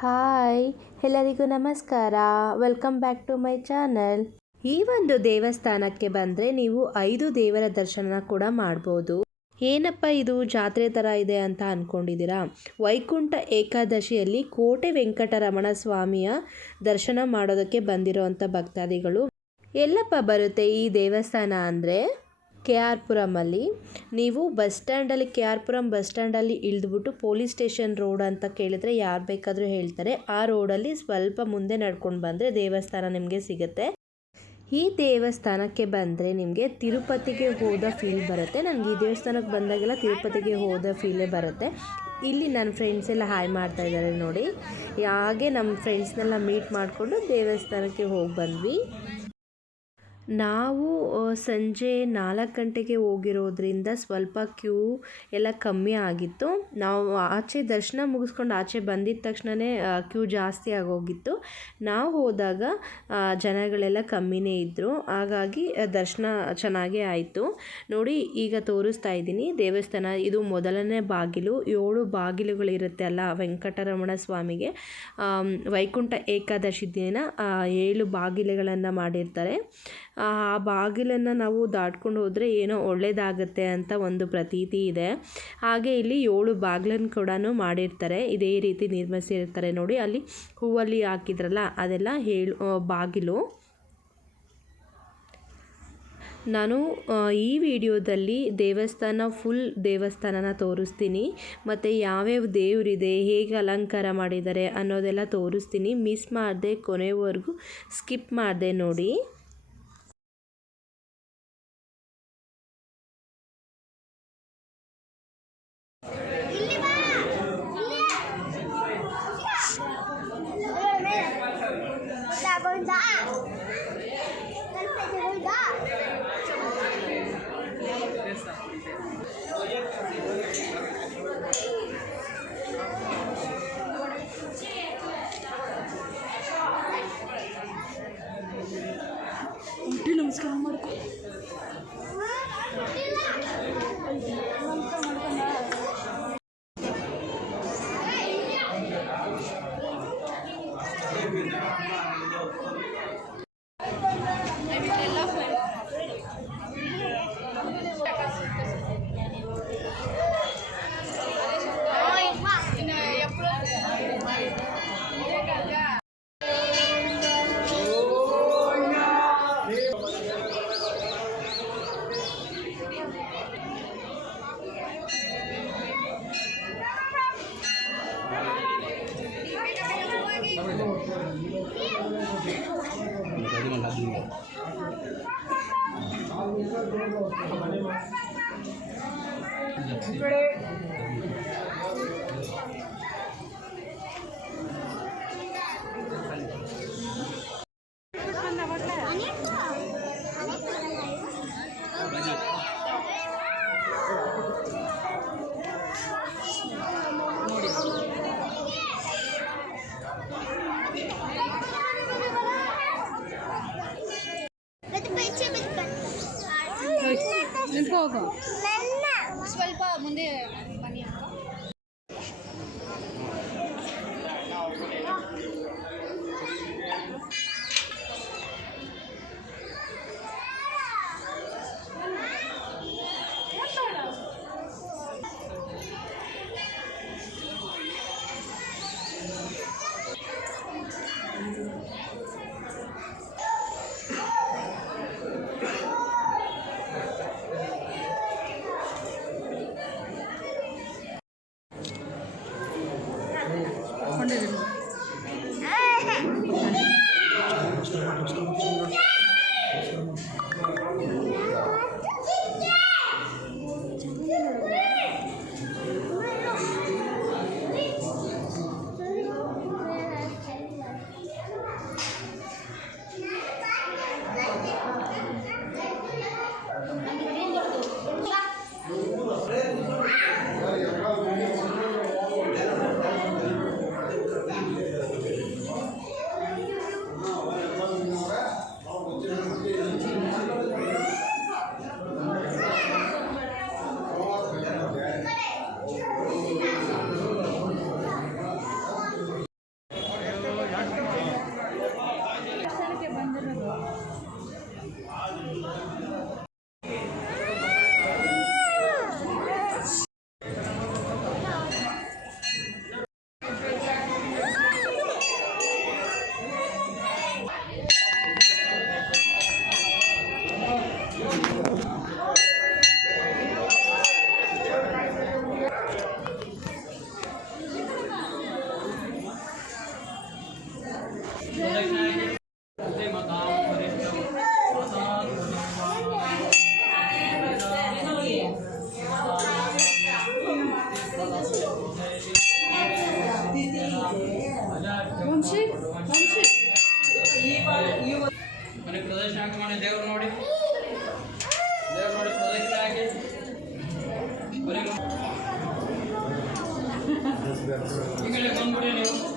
Hi, ಎಲ್ಲರಿಗೂ ನಮಸ್ಕಾರ. Welcome back to my channel. ಈ ಒಂದು ದೇವಸ್ಥಾನಕ್ಕೆ ಬಂದರೆ ನೀವು 5 ದೇವರ ದರ್ಶನ ಕೂಡ ಮಾಡ್ಬೋದು. ಏನಪ್ಪ ಇದು ಜಾತ್ರೆ ಥರ ಇದೆ ಅಂತ ಅಂದ್ಕೊಂಡಿದ್ದೀರಾ? ವೈಕುಂಠ ಏಕಾದಶಿಯಲ್ಲಿ ಕೋಟೆ ವೆಂಕಟರಮಣ ಸ್ವಾಮಿಯ ದರ್ಶನ ಮಾಡೋದಕ್ಕೆ ಬಂದಿರೋವಂಥ ಭಕ್ತಾದಿಗಳು. ಎಲ್ಲಪ್ಪ ಬರುತ್ತೆ ಈ ದೇವಸ್ಥಾನ ಅಂದರೆ KR ಪುರಮಲ್ಲಿ. ನೀವು ಬಸ್ ಸ್ಟ್ಯಾಂಡಲ್ಲಿ KR ಪುರಂ ಬಸ್ ಸ್ಟ್ಯಾಂಡಲ್ಲಿ ಇಳಿದ್ಬಿಟ್ಟು ಪೊಲೀಸ್ ಸ್ಟೇಷನ್ ರೋಡ್ ಅಂತ ಕೇಳಿದ್ರೆ ಯಾರು ಬೇಕಾದರೂ ಹೇಳ್ತಾರೆ. ಆ ರೋಡಲ್ಲಿ ಸ್ವಲ್ಪ ಮುಂದೆ ನಡ್ಕೊಂಡು ಬಂದರೆ ದೇವಸ್ಥಾನ ನಿಮಗೆ ಸಿಗುತ್ತೆ. ಈ ದೇವಸ್ಥಾನಕ್ಕೆ ಬಂದರೆ ನಿಮಗೆ ತಿರುಪತಿಗೆ ಹೋದ ಫೀಲ್ ಬರುತ್ತೆ. ನನಗೆ ಈ ದೇವಸ್ಥಾನಕ್ಕೆ ಬಂದಾಗೆಲ್ಲ ತಿರುಪತಿಗೆ ಹೋದ ಫೀಲೇ ಬರುತ್ತೆ. ಇಲ್ಲಿ ನನ್ನ ಫ್ರೆಂಡ್ಸ್ ಎಲ್ಲ ಹಾಯ್ ಮಾಡ್ತಾ ಇದ್ದಾರೆ ನೋಡಿ. ಹಾಗೆ ನಮ್ಮ ಫ್ರೆಂಡ್ಸ್ನೆಲ್ಲ ಮೀಟ್ ಮಾಡಿಕೊಂಡು ದೇವಸ್ಥಾನಕ್ಕೆ ಹೋಗಿ ಬಂದ್ವಿ. ನಾವು ಸಂಜೆ 4 ಗಂಟೆಗೆ ಹೋಗಿರೋದ್ರಿಂದ ಸ್ವಲ್ಪ ಕ್ಯೂ ಎಲ್ಲ ಕಮ್ಮಿ ಆಗಿತ್ತು. ನಾವು ಆಚೆ ದರ್ಶನ ಮುಗಿಸ್ಕೊಂಡು ಆಚೆ ಬಂದಿದ್ದ ತಕ್ಷಣವೇ ಕ್ಯೂ ಜಾಸ್ತಿ ಆಗೋಗಿತ್ತು. ನಾವು ಹೋದಾಗ ಜನಗಳೆಲ್ಲ ಕಮ್ಮಿನೇ ಇದ್ದರು. ಹಾಗಾಗಿ ದರ್ಶನ ಚೆನ್ನಾಗೇ ಆಯಿತು. ನೋಡಿ ಈಗ ತೋರಿಸ್ತಾ ಇದ್ದೀನಿ ದೇವಸ್ಥಾನ. ಇದು ಮೊದಲನೇ ಬಾಗಿಲು. 7 ಬಾಗಿಲುಗಳಿರುತ್ತೆ ಅಲ್ಲ ವೆಂಕಟರಮಣ ಸ್ವಾಮಿಗೆ. ವೈಕುಂಠ ಏಕಾದಶಿ ದಿನ 7 ಬಾಗಿಲುಗಳನ್ನು ಮಾಡಿರ್ತಾರೆ. ಆ ಬಾಗಿಲನ್ನು ನಾವು ದಾಟ್ಕೊಂಡು ಹೋದರೆ ಏನೋ ಒಳ್ಳೆಯದಾಗುತ್ತೆ ಅಂತ ಒಂದು ಪ್ರತೀತಿ ಇದೆ. ಹಾಗೆ ಇಲ್ಲಿ 7 ಬಾಗಿಲನ್ನು ಕೂಡ ಮಾಡಿರ್ತಾರೆ. ಇದೇ ರೀತಿ ನಿರ್ಮಿಸಿರ್ತಾರೆ ನೋಡಿ. ಅಲ್ಲಿ ಹೂವಲ್ಲಿ ಹಾಕಿದ್ರಲ್ಲ ಅದೆಲ್ಲ ಬಾಗಿಲು. ನಾನು ಈ ವಿಡಿಯೋದಲ್ಲಿ ಫುಲ್ ದೇವಸ್ಥಾನನ ತೋರಿಸ್ತೀನಿ. ಮತ್ತು ಯಾವ್ಯಾವ ದೇವರಿದೆ, ಹೇಗೆ ಅಲಂಕಾರ ಮಾಡಿದ್ದಾರೆ ಅನ್ನೋದೆಲ್ಲ ತೋರಿಸ್ತೀನಿ. ಮಿಸ್ ಮಾಡದೆ ಕೊನೆವರೆಗೂ ಸ್ಕಿಪ್ ಮಾಡಿದೆ ನೋಡಿ. ನಮಸ್ಕಾರ ಮಾಡ್ಕೊ. ಸ್ವಲ್ಪ ಮುಂದೆ ಬನ್ನಿ. ಮನೆ ಪ್ರದರ್ಶನ ಮಾಡಿ ದೇವ್ರು ನೋಡಿ ಪ್ರದಕ್ಷಿಣೆ ಹಾಕಿ ಈ ಕಡೆ ಬಂದ್ಬಿಡಿ ನೀವು